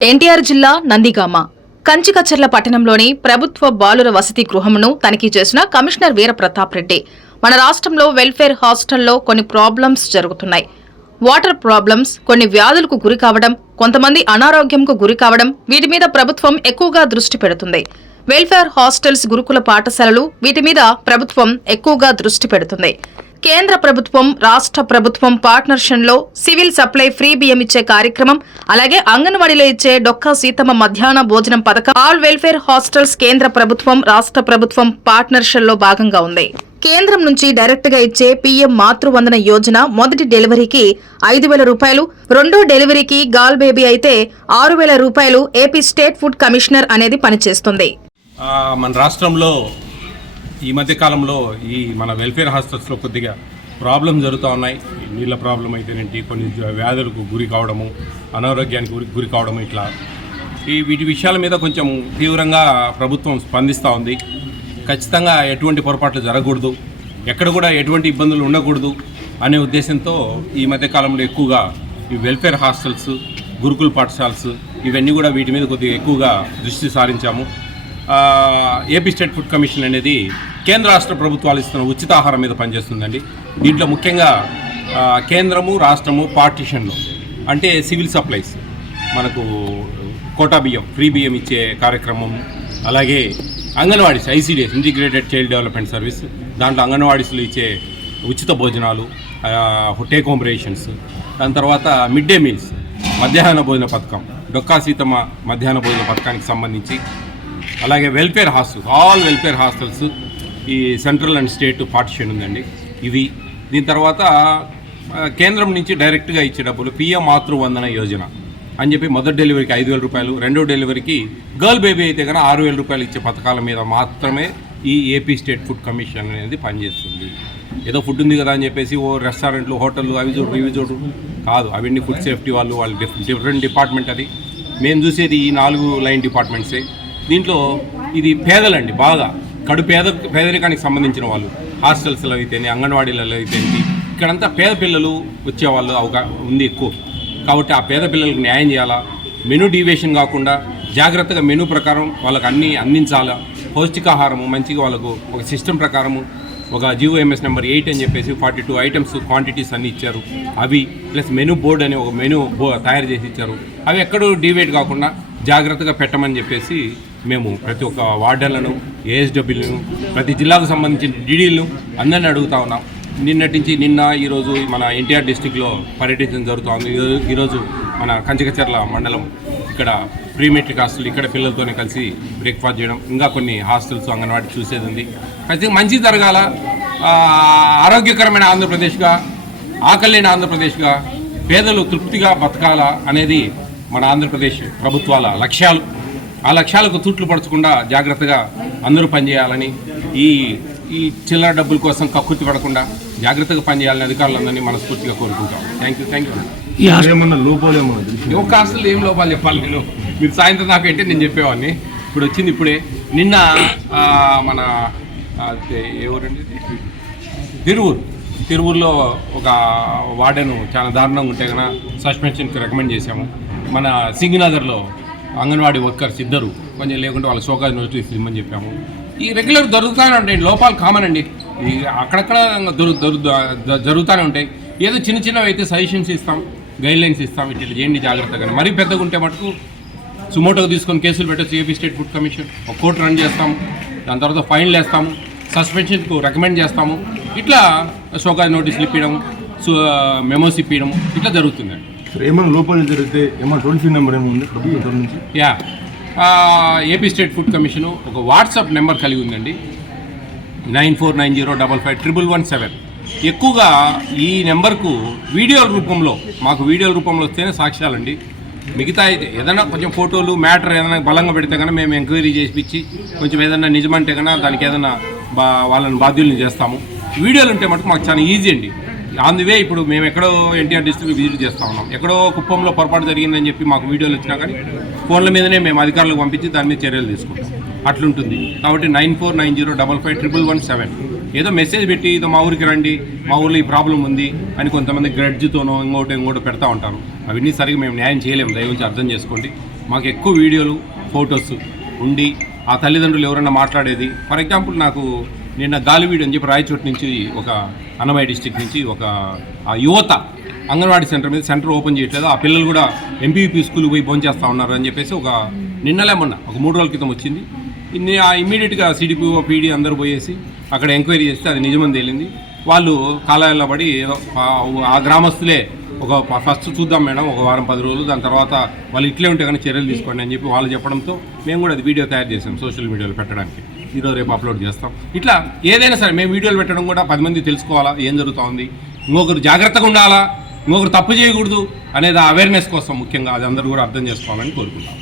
ఎన్టీఆర్ జిల్లా నందిగామ కంచికచర్ల పట్టణంలోని ప్రభుత్వ బాలుర వసతి గృహమును తనిఖీ చేసిన కమిషనర్ వీరప్రతాప్ రెడ్డి మన రాష్ట్రంలో వెల్ఫేర్ హాస్టల్లో కొన్ని ప్రాబ్లమ్స్ జరుగుతున్నాయి. వాటర్ ప్రాబ్లమ్స్, కొన్ని వ్యాధులకు గురి కావడం, కొంతమంది అనారోగ్యంకు గురి కావడం, వీటి మీద ప్రభుత్వం ఎక్కువగా దృష్టి పెడుతుంది. వెల్ఫేర్ హాస్టల్స్, గురుకుల పాఠశాలలు, వీటి మీద ప్రభుత్వం ఎక్కువగా దృష్టి పెడుతుంది. కేంద్ర ప్రభుత్వం, రాష్ట్ర ప్రభుత్వం పార్ట్నర్షిప్లో సివిల్ సప్లై ఫ్రీ బియ్యం ఇచ్చే కార్యక్రమం, అలాగే అంగన్వాడీలో ఇచ్చే డొక్కా సీతమ్మ మధ్యాహ్న భోజనం పథకం, ఆల్ వెల్ఫేర్ హాస్టల్స్ కేంద్ర ప్రభుత్వం, రాష్ట్ర ప్రభుత్వం పార్ట్నర్షిప్లో భాగంగా ఉంది. కేంద్రం నుంచి డైరెక్ట్ గా ఇచ్చే పీఎం మాతృవందన యోజన మొదటి డెలివరీకి 5,000 రూపాయలు, రెండో డెలివరీకి గాల్ బేబీ అయితే 6,000 రూపాయలు ఏపీ స్టేట్ ఫుడ్ కమిషనర్ అనేది పనిచేస్తుంది. మన రాష్ట్రంలో ఈ మధ్య కాలంలో మన వెల్ఫేర్ హాస్టల్స్లో కొద్దిగా ప్రాబ్లం జరుగుతూ ఉన్నాయి. నీళ్ళ ప్రాబ్లం అయితేనేంటి, కొన్ని వ్యాధులకు గురి కావడము, అనారోగ్యానికి గురి కావడము, ఇట్లా వీటి విషయాల మీద కొంచెం తీవ్రంగా ప్రభుత్వం స్పందిస్తూ ఉంది. ఖచ్చితంగా ఎటువంటి పొరపాట్లు జరగకూడదు, ఎక్కడ కూడా ఎటువంటి ఇబ్బందులు ఉండకూడదు అనే ఉద్దేశంతో ఈ మధ్యకాలంలో ఎక్కువగా ఈ వెల్ఫేర్ హాస్టల్స్, గురుకుల పాఠశాలస్, ఇవన్నీ కూడా వీటి మీద కొద్దిగా ఎక్కువగా దృష్టి సారించాము. ఏపీ స్టేట్ ఫుడ్ కమిషన్ అనేది కేంద్ర రాష్ట్ర ప్రభుత్వాలు ఇస్తున్న ఉచిత ఆహారం మీద పనిచేస్తుందండి. దీంట్లో ముఖ్యంగా కేంద్రము, రాష్ట్రము పార్టిషన్లో అంటే సివిల్ సప్లైస్, మనకు కోటా బియ్యం, ఫ్రీ బియ్యం ఇచ్చే కార్యక్రమం, అలాగే anganwadis, ICDS integrated child development service, దాంట్లో అంగన్వాడీస్లో ఇచ్చే ఉచిత భోజనాలు, టేక్ హోమ్ రేషన్స్, దాని తర్వాత మిడ్ డే మీల్స్, మధ్యాహ్న భోజన పథకం, డొక్కా సీతమ్మ మధ్యాహ్న భోజన పథకానికి సంబంధించి, అలాగే welfare hostels, all welfare hostels ఈ సెంట్రల్ అండ్ స్టేట్ పార్టిషన్ ఉందండి. దీని తర్వాత కేంద్రం నుంచి డైరెక్ట్గా ఇచ్చే డబ్బులు పీఎం మాతృవందన యోజన అని చెప్పి మొదటి డెలివరీకి 5,000 రూపాయలు, రెండో డెలివరీకి గర్ల్ బేబీ అయితే కన్నా 6,000 రూపాయలు ఇచ్చే పథకాల మీద మాత్రమే ఈ ఏపీ స్టేట్ ఫుడ్ కమిషన్ అనేది పనిచేస్తుంది. ఏదో ఫుడ్ ఉంది కదా అని చెప్పేసి ఓ రెస్టారెంట్లు, హోటళ్ళు అవి చూడు ఇవి చూడు కాదు. అవన్నీ ఫుడ్ సేఫ్టీ వాళ్ళు డిఫరెంట్ డిపార్ట్మెంట్. అది మేము చూసేది ఈ 4 లైన్ డిపార్ట్మెంట్సే. దీంట్లో ఇది పేదలండి, బాగా పేదరికానికి సంబంధించిన వాళ్ళు, హాస్టల్స్లో అయితేనే, అంగన్వాడీలలో అయితేనే, ఇక్కడంతా పేద పిల్లలు వచ్చేవాళ్ళు ఉంది ఎక్కువ. కాబట్టి ఆ పేద పిల్లలకు న్యాయం చేయాలా, మెనూ డీవియేషన్ కాకుండా జాగ్రత్తగా మెనూ ప్రకారం వాళ్ళకి అన్నీ అందించాలా, పౌష్టికాహారము మంచిగా వాళ్ళకు ఒక సిస్టమ్ ప్రకారము, ఒక GOMS నెంబర్ 8 అని చెప్పేసి 42 ఐటమ్స్ క్వాంటిటీస్ అన్నీ ఇచ్చారు. అవి ప్లస్ మెనూ బోర్డ్ అని ఒక మెనూ తయారు చేసి ఇచ్చారు. అవి ఎక్కడూ డీవియేట్ కాకుండా జాగ్రత్తగా పెట్టమని చెప్పేసి మేము ప్రతి ఒక్క వార్డర్లను, ASWలను, ప్రతి జిల్లాకు సంబంధించిన DDలను అందరినీ అడుగుతూ ఉన్నాం. నిన్న ఈరోజు మన ఎన్టీఆర్ డిస్టిక్లో పర్యటించడం జరుగుతుంది. ఈరోజు మన కంచికచర్ల మండలం ఇక్కడ ప్రీ మెట్రిక్ హాస్టల్, ఇక్కడ పిల్లలతోనే కలిసి బ్రేక్ఫాస్ట్ చేయడం, ఇంకా కొన్ని హాస్టల్స్, అంగన్వాడీ చూసేది ఉంది. ఖచ్చితంగా మంచి జరగాల, ఆరోగ్యకరమైన ఆంధ్రప్రదేశ్గా, ఆకలి లేని ఆంధ్రప్రదేశ్గా, పేదలు తృప్తిగా బతకాల అనేది మన ఆంధ్రప్రదేశ్ ప్రభుత్వాల లక్ష్యాలు. ఆ లక్ష్యాలకు తూట్లు పడచకుండా జాగ్రత్తగా అందరూ పనిచేయాలని, ఈ చిల్లర డబ్బుల కోసం కక్కుర్తి పడకుండా జాగ్రత్తగా పనిచేయాలని అధికారులందరినీ మనస్ఫూర్తిగా కోరుకుంటాం. Thank you. ఒక హాస్టల్ ఏం లోపాలు చెప్పాలి నేను, మీరు సాయంత్రం దాకా అంటే నేను చెప్పేవాడిని. ఇప్పుడే నిన్న మన ఎవరండి తిరువూరులో ఒక వార్డెను చాలా దారుణంగా ఉంటే కన్నా సస్పెన్షన్కి రికమెండ్ చేశాము. మన సింగనగర్లో అంగన్వాడీ వర్కర్స్ ఇద్దరు కొంచెం లేకుంటే వాళ్ళ షోకాజ్ నోటీస్ ఇవ్వమని చెప్పాము. ఈ రెగ్యులర్ జరుగుతూనే ఉంటాయి, లోపాలు కామన్ అండి, అక్కడక్కడ జరుగుతూనే ఉంటాయి. ఏదో చిన్నవి అయితే సజెషన్స్ ఇస్తాం, గైడ్లైన్స్ ఇస్తాం, ఇట్లా చేయండి జాగ్రత్తగా. మరీ పెద్దగా ఉంటే మటుకు సుమోటోగా తీసుకొని కేసులు పెట్టచ్చు. ఏపీ స్టేట్ ఫుడ్ కమిషన్ ఒక కోర్టు రన్ చేస్తాము, దాని తర్వాత ఫైన్లు వేస్తాము, సస్పెన్షన్కు రికమెండ్ చేస్తాము. ఇట్లా షోకాజ్ నోటీసులు ఇప్పించడం, మెమోస్ ఇప్పించడం ఇట్లా జరుగుతుందండి. ఏమైనా లోపాలు జరిగితే ఏమైనా టోల్ ఫ్రీ నెంబర్ ఏమో ఉంది ప్రభుత్వం నుంచి? ఏపీ స్టేట్ ఫుడ్ కమిషను ఒక వాట్సాప్ నెంబర్ కలిగి ఉందండి, 9490551117. ఎక్కువగా ఈ నెంబర్కు వీడియోల రూపంలో, మాకు వీడియోల రూపంలో వస్తేనే సాక్ష్యాలండి. మిగతా అయితే ఏదైనా కొంచెం ఫోటోలు మ్యాటర్ ఏదైనా బలంగా పెడితే కన్నా మేము ఎంక్వైరీ చేసి కొంచెం ఏదైనా నిజమంటే కన్నా దానికి ఏదైనా వాళ్ళని బాధ్యుల్ని చేస్తాము. వీడియోలు ఉంటే మటుకు మాకు చాలా ఈజీ అండి. అందువే ఇప్పుడు మేము ఎక్కడో ఎన్టీఆర్ డిస్ట్రిక్ట్ విజిట్ చేస్తూ ఉన్నాం, ఎక్కడో కుప్పంలో పొరపాటు జరిగిందని చెప్పి మాకు వీడియోలు వచ్చినా కానీ ఫోన్ల మీదనే మేము అధికారులకు పంపించి దాని మీద చర్యలు తీసుకుంటాం. అట్లుంటుంది. కాబట్టి 9490551117 ఏదో మెసేజ్ పెట్టి ఇదో మా ఊరికి రండి, మా ఊర్లో ఈ ప్రాబ్లం ఉంది అని కొంతమంది గ్రడ్జ్తోనో ఇంకోటో పెడతా ఉంటారు. అవన్నీ సరిగ్గా మేము న్యాయం చేయలేము, దయవుంచి అర్థం చేసుకోండి. మాకు ఎక్కువ వీడియోలు ఫొటోస్ ఉండి ఆ తల్లిదండ్రులు ఎవరైనా మాట్లాడేది. ఫర్ ఎగ్జాంపుల్ నాకు నిన్న గాలివీడు అని చెప్పి రాయచోటి నుంచి ఒక అన్నమయ్య డిస్టిక్ నుంచి ఒక ఆ యువత అంగన్వాడీ సెంటర్ మీద సెంటర్ ఓపెన్ చేయట్లేదు, ఆ పిల్లలు కూడా ఎంపీపీ స్కూల్కి పోయి భోంచేస్తూ ఉన్నారు అని చెప్పేసి ఒక ఒక 3 రోజుల క్రితం వచ్చింది. ఇమ్మీడియట్గా సిడిపిఓ పీడీ అందరూ పోయేసి అక్కడ ఎంక్వైరీ చేస్తే అది నిజమని తేలింది. వాళ్ళు కాలాల్లో పడి ఆ గ్రామస్తులే ఫస్ట్ చూద్దాం మేడం ఒక వారం 10 రోజులు, దాని తర్వాత వాళ్ళు ఇట్లే ఉంటే కానీ చర్యలు తీసుకోండి అని చెప్పి వాళ్ళు చెప్పడంతో మేము కూడా అది వీడియో తయారు చేసాం సోషల్ మీడియాలో పెట్టడానికి. ఈరోజు రేపు అప్లోడ్ చేస్తాం. ఇట్లా ఏదైనా సరే మేము వీడియోలు పెట్టడం కూడా 10 మంది తెలుసుకోవాలా ఏం జరుగుతోంది, ఇంకొకరు జాగ్రత్తగా ఉండాలా, ఇంకొకరు తప్పు చేయకూడదు అనేది అవేర్నెస్ కోసం ముఖ్యంగా అది అందరూ కూడా అర్థం చేసుకోవాలని కోరుకుంటాం.